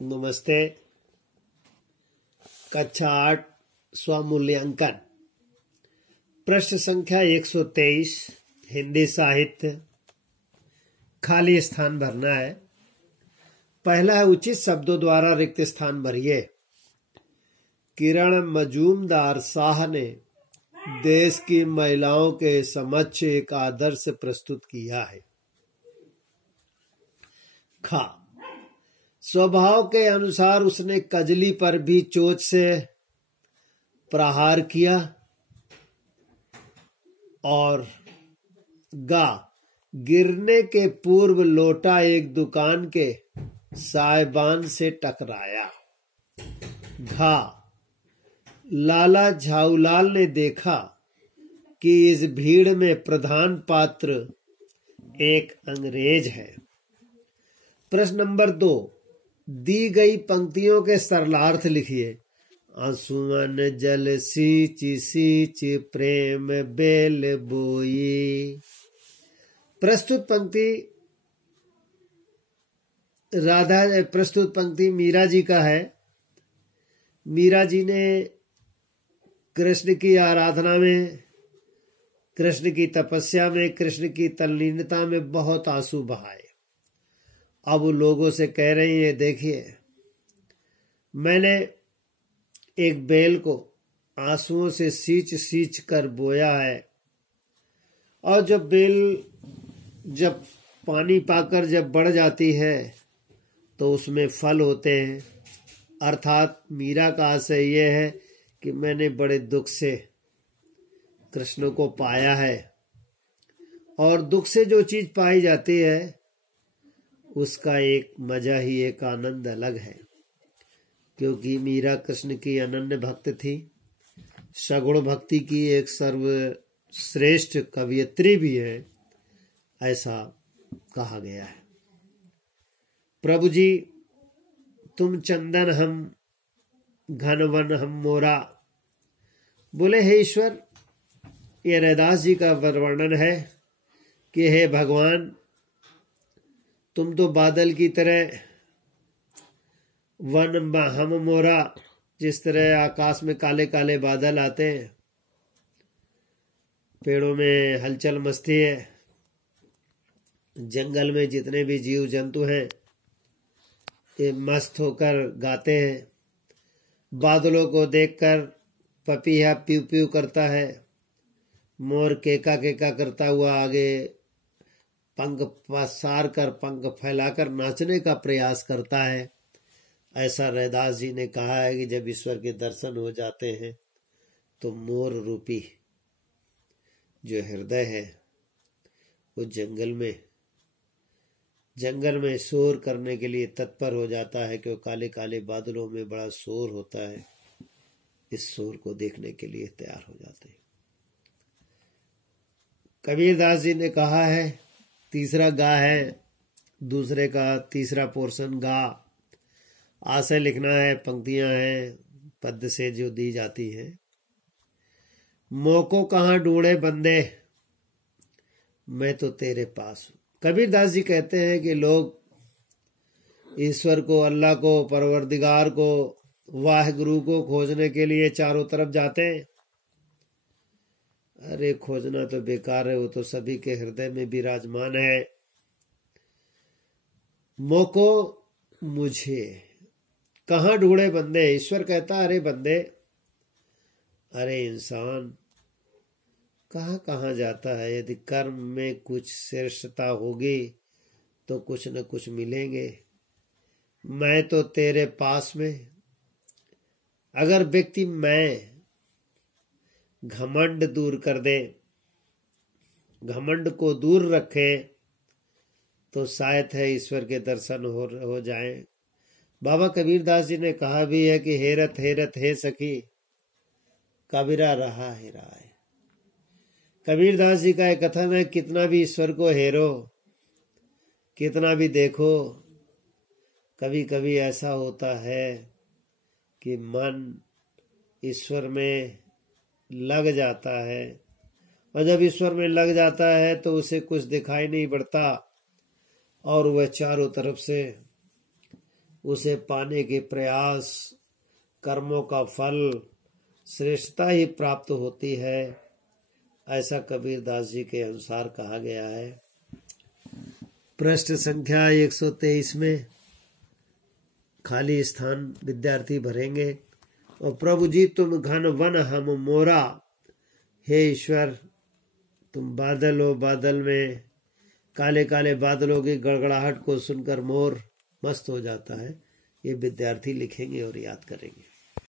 नमस्ते। कक्षा 8 स्वमूल्यांकन प्रश्न संख्या 123 हिंदी साहित्य। खाली स्थान भरना है। पहला है उचित शब्दों द्वारा रिक्त स्थान भरिए। किरण मजूमदार शाह ने देश की महिलाओं के समक्ष एक आदर्श प्रस्तुत किया है। खा स्वभाव के अनुसार उसने कजली पर भी चोंच से प्रहार किया। और गा गिरने के पूर्व लोटा एक दुकान के साइबान से टकराया। घा लाला झाऊलाल ने देखा कि इस भीड़ में प्रधान पात्र एक अंग्रेज है। प्रश्न नंबर 2, दी गई पंक्तियों के सरलार्थ लिखिए। आंसुअन जल सींच सींच प्रेम बेल बोई। प्रस्तुत पंक्ति मीरा जी का है। मीरा जी ने कृष्ण की आराधना में, कृष्ण की तपस्या में, कृष्ण की तल्लीनता में बहुत आंसू बहाए। अब वो लोगों से कह रही है, देखिए मैंने एक बेल को आंसुओं से सींच सींच कर बोया है, और जब बेल जब पानी पाकर जब बढ़ जाती है तो उसमें फल होते हैं। अर्थात मीरा का आशय यह है कि मैंने बड़े दुख से कृष्ण को पाया है, और दुख से जो चीज पाई जाती है उसका एक मजा ही, एक आनंद अलग है। क्योंकि मीरा कृष्ण की अनन्य भक्त थी, सगुण भक्ति की एक सर्वश्रेष्ठ कवयित्री भी है, ऐसा कहा गया है। प्रभु जी तुम चंदन हम घन वन हम मोरा। बोले हे ईश्वर, ये रैदास जी का वर्णन है कि हे भगवान, तुम तो बादल की तरह, वन हम मोरा, जिस तरह आकाश में काले काले बादल आते हैं, पेड़ों में हलचल मस्ती है, जंगल में जितने भी जीव जंतु हैं ये मस्त होकर गाते हैं। बादलों को देखकर पपीहा प्यू प्यू करता है, मोर केका केका करता हुआ आगे पंख पसार कर, पंख फैलाकर नाचने का प्रयास करता है। ऐसा रैदास जी ने कहा है कि जब ईश्वर के दर्शन हो जाते हैं तो मोर रूपी जो हृदय है वो जंगल में शोर करने के लिए तत्पर हो जाता है, क्योंकि काले काले बादलों में बड़ा शोर होता है। इस शोर को देखने के लिए तैयार हो जाते हैं। कबीरदास जी ने कहा है, तीसरा गा है, दूसरे का तीसरा पोर्शन गा। आशय लिखना है, पंक्तियां हैं पद से जो दी जाती हैं। मोको कहाँ ढूंढे बंदे, मैं तो तेरे पास हूं। कबीरदास जी कहते हैं कि लोग ईश्वर को, अल्लाह को, परवरदिगार को, वाहिगुरु को खोजने के लिए चारों तरफ जाते हैं। अरे खोजना तो बेकार है, वो तो सभी के हृदय में विराजमान है। मोको मुझे कहाँ ढूंढे बंदे। ईश्वर कहता, अरे बंदे, अरे इंसान कहाँ कहाँ जाता है। यदि कर्म में कुछ श्रेष्ठता होगी तो कुछ न कुछ मिलेंगे। मैं तो तेरे पास में। अगर व्यक्ति मैं घमंड दूर कर दे, घमंड को दूर रखे, तो शायद है ईश्वर के दर्शन हो जाएं। बाबा कबीरदास जी ने कहा भी है कि हेरत हेरत हे सखी, कबीरा रहा है राय। कबीरदास जी का एक कथन है, कितना भी ईश्वर को हेरो, कितना भी देखो, कभी कभी ऐसा होता है कि मन ईश्वर में लग जाता है, और जब ईश्वर में लग जाता है तो उसे कुछ दिखाई नहीं पड़ता, और वह चारों तरफ से उसे पाने के प्रयास, कर्मों का फल, श्रेष्ठता ही प्राप्त होती है, ऐसा कबीर दास जी के अनुसार कहा गया है। पृष्ठ संख्या 123 में खाली स्थान विद्यार्थी भरेंगे। और प्रभु जी तुम घन वन हम मोरा, हे ईश्वर तुम बादल हो, बादल में काले काले बादलों की गड़गड़ाहट को सुनकर मोर मस्त हो जाता है। ये विद्यार्थी लिखेंगे और याद करेंगे।